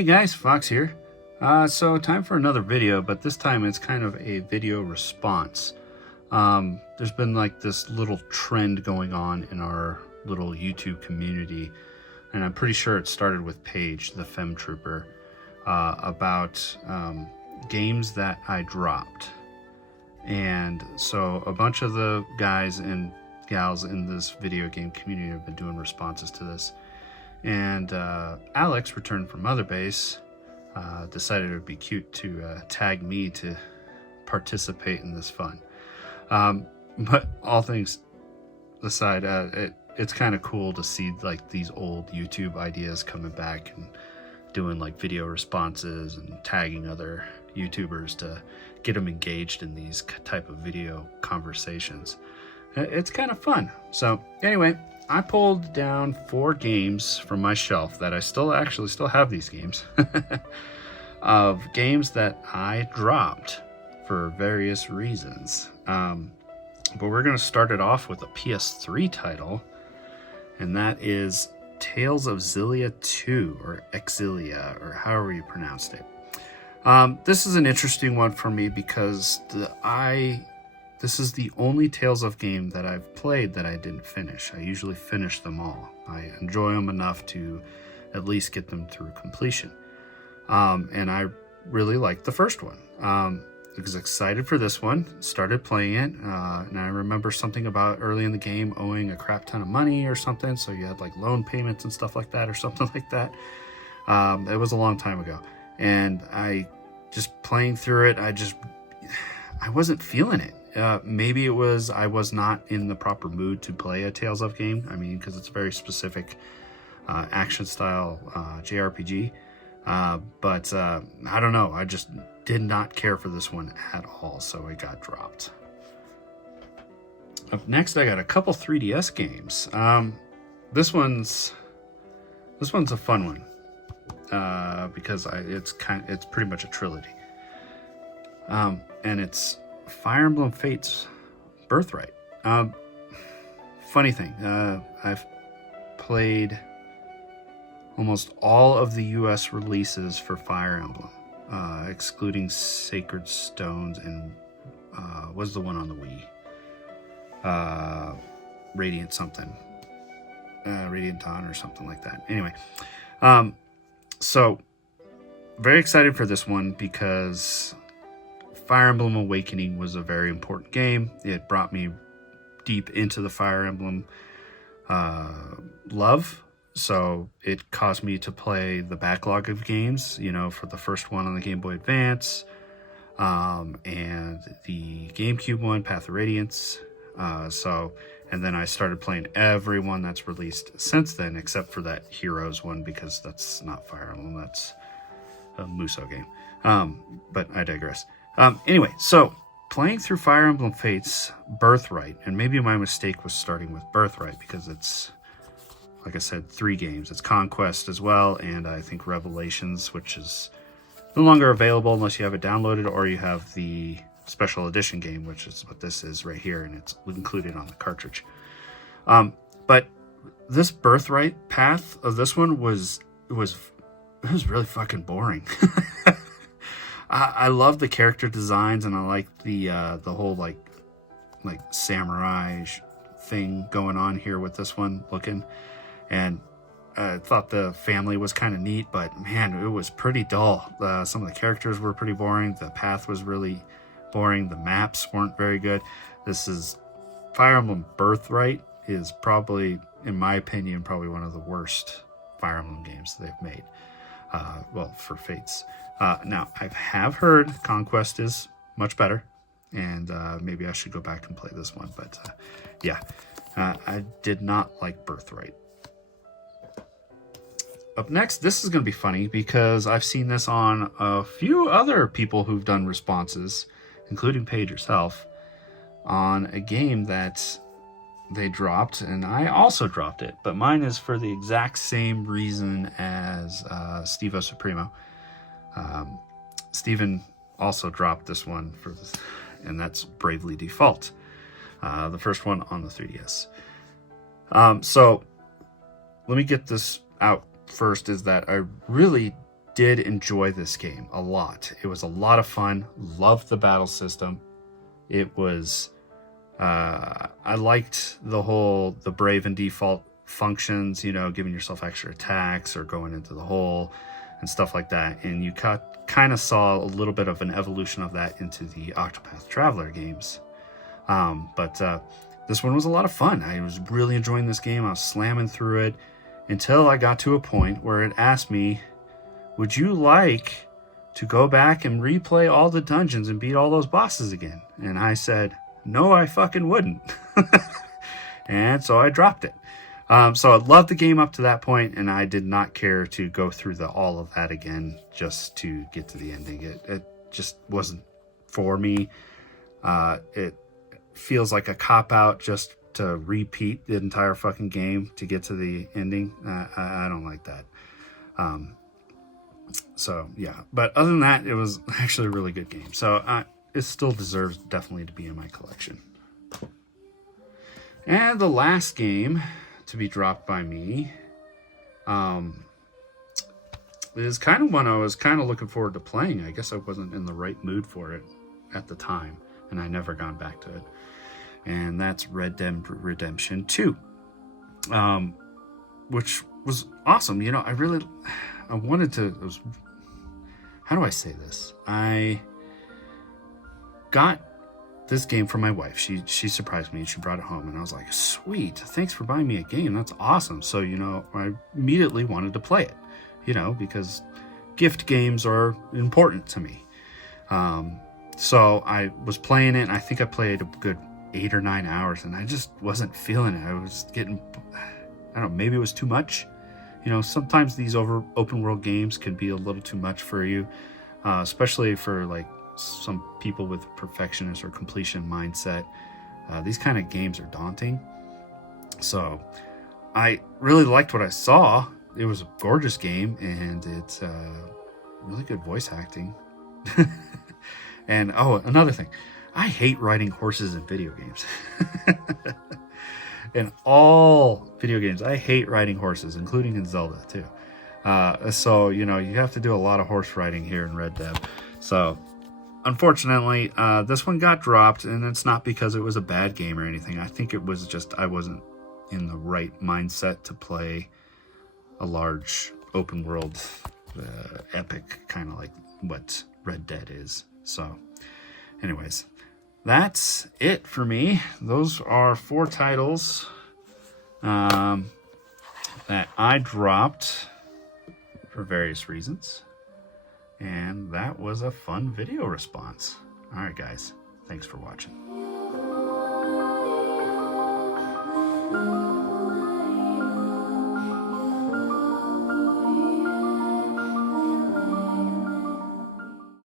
Hey guys, Fox here. So time for another video, but this time it's kind of a video response. There's been like this little trend going on in our little YouTube community, and I'm pretty sure it started with Paige, the Femtrooper, about games that I dropped. And so a bunch of the guys and gals in this video game community have been doing responses to this. And Alex, Returntomotherbase, decided it would be cute to tag me to participate in this fun. But all things aside, it's kind of cool to see like these old YouTube ideas coming back and doing like video responses and tagging other YouTubers to get them engaged in these type of video conversations. It's kind of fun. So anyway, I pulled down 4 games from my shelf that I still have these games of games that I dropped for various reasons. But we're going to start it off with a PS3 title, and that is Tales of Xillia 2, or Exilia, or however you pronounced it. This is an interesting one for me because this is the only Tales of game that I've played that I didn't finish. I usually finish them all. I enjoy them enough to at least get them through completion. And I really liked the first one. I was excited for this one, started playing it, and I remember something about early in the game owing a crap ton of money or something, so you had like loan payments and stuff like that or something like that. It was a long time ago. And I just playing through it, I wasn't feeling it. Maybe it was I was not in the proper mood to play a Tales of game. I mean, because it's a very specific action style JRPG. But I don't know. I just did not care for this one at all, so it got dropped. Up next, I got a couple 3DS games. This one's a fun one because it's pretty much a trilogy. And it's Fire Emblem Fates Birthright. Funny thing, I've played almost all of the US releases for Fire Emblem, excluding Sacred Stones and was the one on the Wii, Radiant something, Radiant Dawn or something like that. Anyway, so very excited for this one because Fire Emblem Awakening was a very important game. It brought me deep into the Fire Emblem love. So it caused me to play the backlog of games, for the first one on the Game Boy Advance, and the GameCube one, Path of Radiance. And then I started playing every one that's released since then, except for that Heroes one, because that's not Fire Emblem, that's a Musou game. But I digress. Anyway, so playing through Fire Emblem Fates Birthright, and maybe my mistake was starting with Birthright because it's, like I said, 3 games. It's Conquest as well, and I think Revelations, which is no longer available unless you have it downloaded or you have the special edition game, which is what this is right here, and it's included on the cartridge. But this Birthright path of this one was really fucking boring. I love the character designs, and I like the whole like samurai thing going on here with this one looking. And I thought the family was kind of neat, but man, it was pretty dull. Some of the characters were pretty boring. The path was really boring. The maps weren't very good. This is Fire Emblem Birthright is probably, in my opinion, probably one of the worst Fire Emblem games they've made. Well, for Fates. Now, I have heard Conquest is much better, and maybe I should go back and play this one. But yeah, I did not like Birthright. Up next, this is going to be funny because I've seen this on a few other people who've done responses, including Paige herself, on a game that they dropped, and I also dropped it, but mine is for the exact same reason as Stevo Supremo. Steven also dropped this one for this, and that's Bravely Default, the first one on the 3DS. So let me get this out first, is that I really did enjoy this game a lot. It was a lot of fun. Loved the battle system. It was, I liked the brave and default functions, you know, giving yourself extra attacks or going into the hole and stuff like that. And you kind of saw a little bit of an evolution of that into the Octopath Traveler games. But this one was a lot of fun. I was really enjoying this game. I was slamming through it until I got to a point where it asked me, would you like to go back and replay all the dungeons and beat all those bosses again? And I said, no, I fucking wouldn't. And so I dropped it. So I loved the game up to that point, and I did not care to go through all of that again just to get to the ending. It just wasn't for me. It feels like a cop-out just to repeat the entire fucking game to get to the ending. I don't like that. So, yeah. But other than that, it was actually a really good game. So, it still deserves definitely to be in my collection. And the last game to be dropped by me is kind of one I was kind of looking forward to playing. I guess I wasn't in the right mood for it at the time, and I never gone back to it. And that's Red Dead Redemption 2, which was awesome. You know, I wanted to, how do I say this? I got this game for my wife. She surprised me and she brought it home, and I was like, sweet, thanks for buying me a game. That's awesome. So, you know, I immediately wanted to play it, you know, because gift games are important to me. So I was playing it, and I think I played a good 8 or 9 hours, and I just wasn't feeling it. I was getting, I don't know, maybe it was too much. You know, sometimes these open world games can be a little too much for you, especially for like some people with perfectionist or completion mindset. These kind of games are daunting. So I really liked what I saw. It was a gorgeous game, and it's really good voice acting. And oh, another thing, I hate riding horses in video games. In all video games, I hate riding horses, including in Zelda too. So, you know, you have to do a lot of horse riding here in Red Dead. So, unfortunately, this one got dropped, and it's not because it was a bad game or anything. I think it was just I wasn't in the right mindset to play a large open world epic, kind of like what Red Dead is. So, anyways, that's it for me. Those are 4 titles that I dropped for various reasons. And that was a fun video response. All right, guys. Thanks for watching.